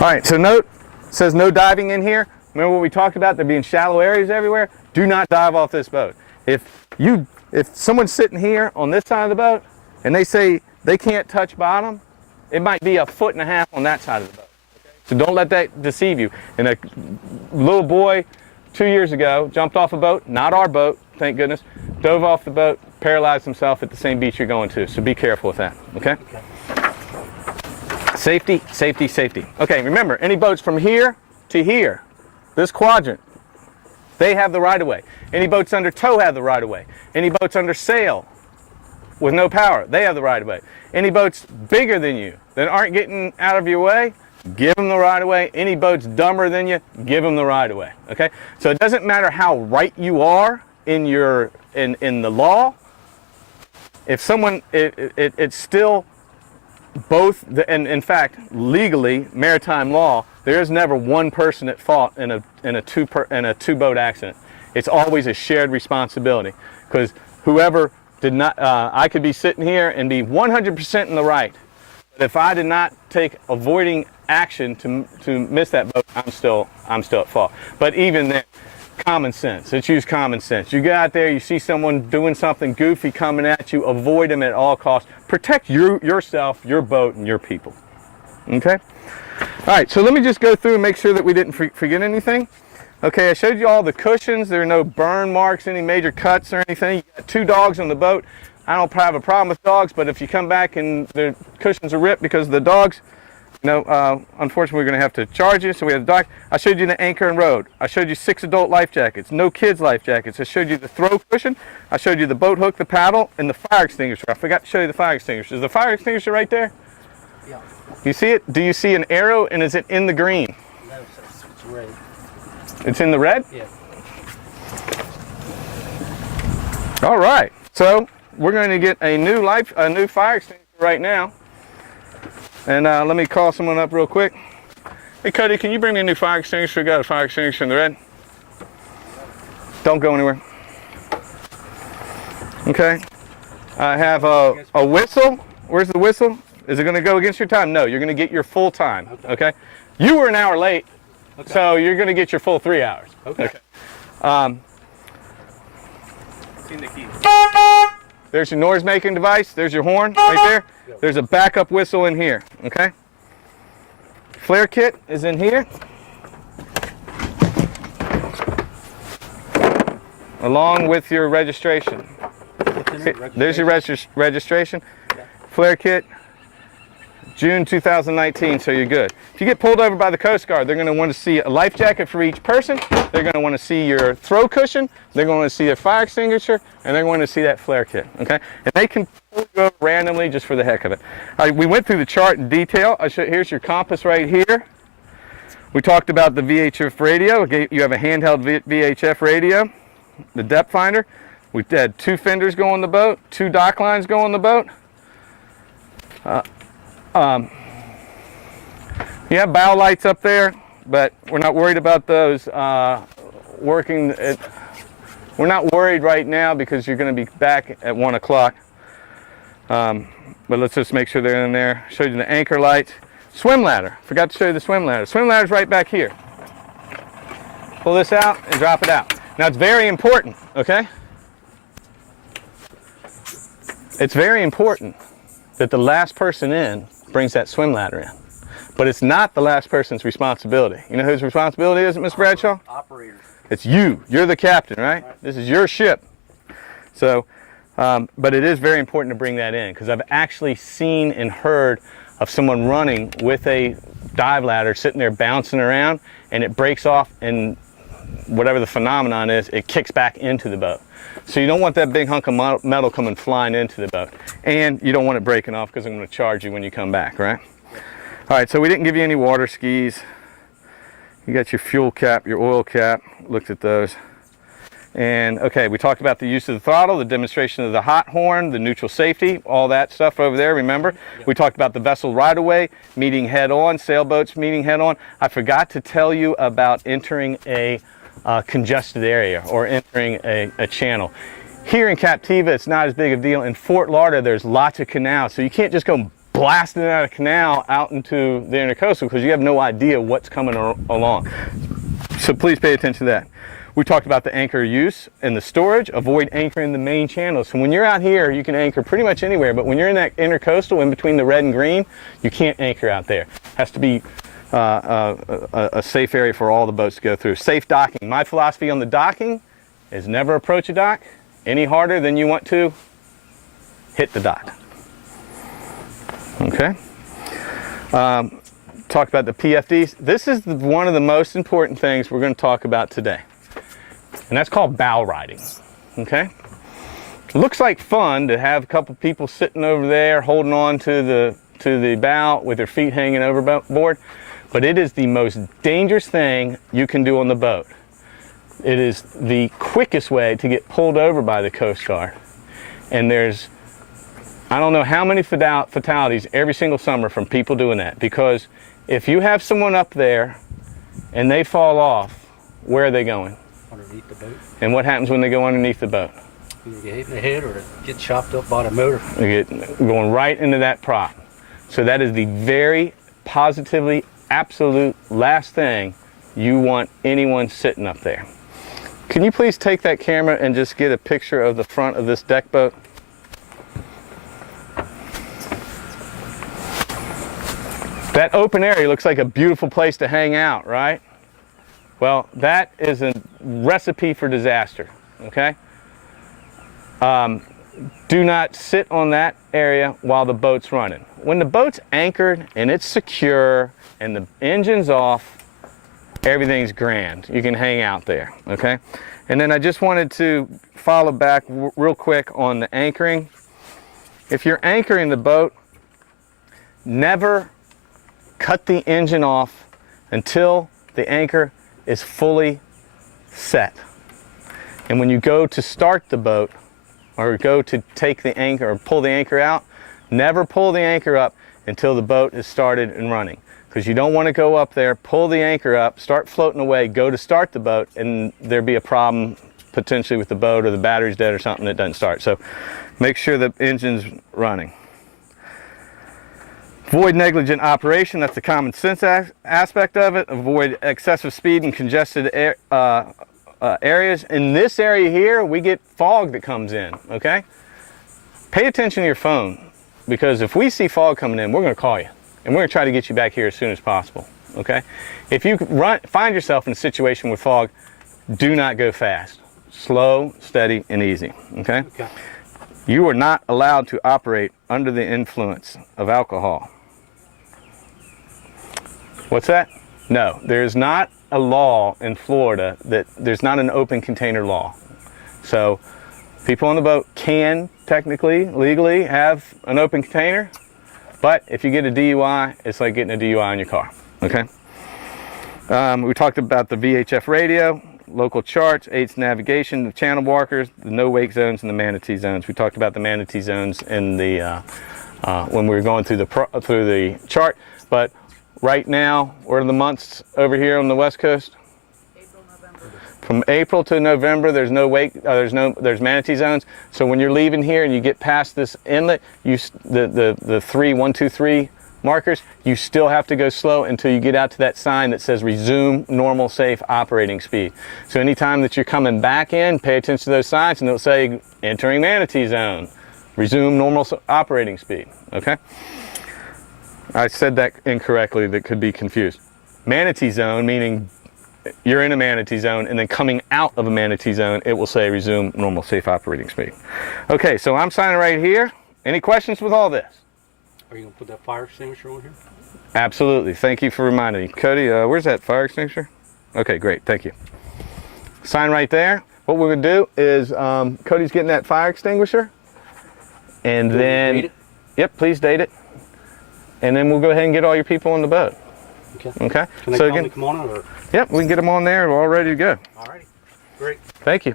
All right, so note, it says no diving in here. Remember what we talked about, there being shallow areas everywhere? Do not dive off this boat. If someone's sitting here on this side of the boat and they say they can't touch bottom, it might be 1.5 feet on that side of the boat. Okay? So don't let that deceive you. And a little boy 2 years ago jumped off a boat, not our boat, thank goodness, dove off the boat, paralyzed himself at the same beach you're going to. So be careful with that, okay? Safety, safety, safety. Okay, remember, any boats from here to here, this quadrant, they have the right-of-way. Any boats under tow have the right-of-way. Any boats under sail with no power, they have the right-of-way. Any boats bigger than you that aren't getting out of your way, give them the right-of-way. Any boats dumber than you, give them the right-of-way, okay? So it doesn't matter how right you are in the law. If someone, it's still both, and in fact, legally, maritime law, there is never one person at fault in a two-boat accident. It's always a shared responsibility, because whoever did not, I could be sitting here and be 100% in the right, but if I did not take avoiding action to miss that boat, I'm still at fault. But even then, common sense. Let's use common sense. You get out there, you see someone doing something goofy coming at you, avoid them at all costs. Protect yourself, your boat, and your people. Okay? All right, so let me just go through and make sure that we didn't forget anything. Okay, I showed you all the cushions. There are no burn marks, any major cuts or anything. You got 2 dogs on the boat. I don't have a problem with dogs, but if you come back and the cushions are ripped because of the dogs, unfortunately, we're going to have to charge you. So we have the dog. I showed you the anchor and rode. I showed you 6 adult life jackets, no kids life jackets. I showed you the throw cushion. I showed you the boat hook, the paddle, and the fire extinguisher. I forgot to show you the fire extinguisher. Is the fire extinguisher right there? Yeah. You see it? Do you see an arrow, and is it in the green? No, it's red. It's in the red? Yeah. All right. So we're going to get a new fire extinguisher right now. And let me call someone up real quick. Hey, Cody, can you bring me a new fire extinguisher? We got a fire extinguisher in the red. Don't go anywhere. Okay. I have a whistle. Where's the whistle? Is it going to go against your time? No, you're going to get your full time. Okay. You were an hour late, so you're going to get your full 3 hours. Okay. There's your noise making device. There's your horn right there. There's a backup whistle in here, okay? Flare kit is in here. Along with your registration. There's your registration. Flare kit, June 2019, so you're good. If you get pulled over by the Coast Guard, they're going to want to see a life jacket for each person. They're going to want to see your throw cushion. They're going to want to see their fire extinguisher, and they're going to see that flare kit. Okay, and they can pull you over randomly just for the heck of it. All right, we went through the chart in detail. Here's your compass right here. We talked about the VHF radio. You have a handheld VHF radio, the depth finder. We had 2 fenders go on the boat, 2 dock lines go on the boat. You have bow lights up there, but we're not worried about those working. We're not worried right now because you're going to be back at 1 o'clock. But let's just make sure they're in there. Showed you the anchor lights. Swim ladder. Forgot to show you the swim ladder. Swim ladder's right back here. Pull this out and drop it out. Now it's very important, okay? It's very important that the last person in brings that swim ladder in. But it's not the last person's responsibility. You know whose responsibility is it, Miss Bradshaw? Operator. It's you. You're the captain, right? This is your ship. So, but it is very important to bring that in, because I've actually seen and heard of someone running with a dive ladder, sitting there bouncing around, and it breaks off, and whatever the phenomenon is, it kicks back into the boat. So you don't want that big hunk of metal coming flying into the boat. And you don't want it breaking off, because I'm going to charge you when you come back, right? All right, so we didn't give you any water skis. You got your fuel cap, your oil cap, looked at those. And okay, we talked about the use of the throttle, the demonstration of the hot horn, the neutral safety, all that stuff over there, remember? We talked about the vessel right-of-way, meeting head-on, sailboats meeting head-on. I forgot to tell you about entering a congested area or entering a channel. Here in Captiva, it's not as big of a deal. In Fort Lauderdale, there's lots of canals, so you can't just go blasting out of canal out into the intercoastal because you have no idea what's coming along. So please pay attention to that. We talked about the anchor use and the storage. Avoid anchoring the main channels. So when you're out here, you can anchor pretty much anywhere, but when you're in that intercoastal in between the red and green, you can't anchor out there. It has to be a safe area for all the boats to go through. Safe docking. My philosophy on the docking is never approach a dock any harder than you want to hit the dock. Okay. Talk about the PFDs. This is one of the most important things we're going to talk about today, and that's called bow riding. Okay. It looks like fun to have a couple people sitting over there holding on to the bow with their feet hanging overboard, but it is the most dangerous thing you can do on the boat. It is the quickest way to get pulled over by the Coast Guard, and there's I don't know how many fatalities every single summer from people doing that, because if you have someone up there and they fall off, where are they going? Underneath the boat. And what happens when they go underneath the boat? Either get hit in the head or get chopped up by the motor. They get going right into that prop. So that is the very positively absolute last thing you want anyone sitting up there. Can you please take that camera and just get a picture of the front of this deck boat? That open area looks like a beautiful place to hang out, right? Well, that is a recipe for disaster, okay? Do not sit on that area while the boat's running. When the boat's anchored and it's secure and the engine's off, everything's grand. You can hang out there, okay? And then I just wanted to follow back real quick on the anchoring. If you're anchoring the boat, never cut the engine off until the anchor is fully set. And when you go to start the boat or go to take the anchor or pull the anchor out, never pull the anchor up until the boat is started and running. Because you don't want to go up there, pull the anchor up, start floating away, go to start the boat, and there'd be a problem potentially with the boat, or the battery's dead or something that doesn't start. So make sure the engine's running. Avoid negligent operation. That's the common sense aspect of it. Avoid excessive speed in congested areas. In this area here, we get fog that comes in, okay? Pay attention to your phone, because if we see fog coming in, we're going to call you, and we're going to try to get you back here as soon as possible, okay? If you find yourself in a situation with fog, do not go fast. Slow, steady, and easy, okay? You are not allowed to operate under the influence of alcohol. What's that? No, there's not a law in Florida that there's not an open container law. So people on the boat can technically, legally have an open container, but if you get a DUI, it's like getting a DUI on your car, okay? We talked about the VHF radio, local charts, aids navigation, the channel markers, the no wake zones, and the manatee zones. We talked about the manatee zones in the when we were going through the chart, but right now, what are the months over here on the West Coast? April, November. From April to November, there's no wake. There's manatee zones. So when you're leaving here and you get past this inlet, the 3, 1, 2, 3 markers, you still have to go slow until you get out to that sign that says resume normal safe operating speed. So anytime that you're coming back in, pay attention to those signs, and it'll say entering manatee zone, resume normal operating speed. Okay. I said that incorrectly, that could be confused. Manatee zone, meaning you're in a manatee zone, and then coming out of a manatee zone, it will say resume normal safe operating speed. Okay, so I'm signing right here. Any questions with all this? Are you going to put that fire extinguisher on here? Absolutely. Thank you for reminding me. Cody, where's that fire extinguisher? Okay, great. Thank you. Sign right there. What we're going to do is Cody's getting that fire extinguisher. And then, date it? Yep, please date it. And then we'll go ahead and get all your people on the boat. Okay. Okay? Can they So come again, and come on it, or? yep, we can get them on there. We're all ready to go. All righty. Great. Thank you.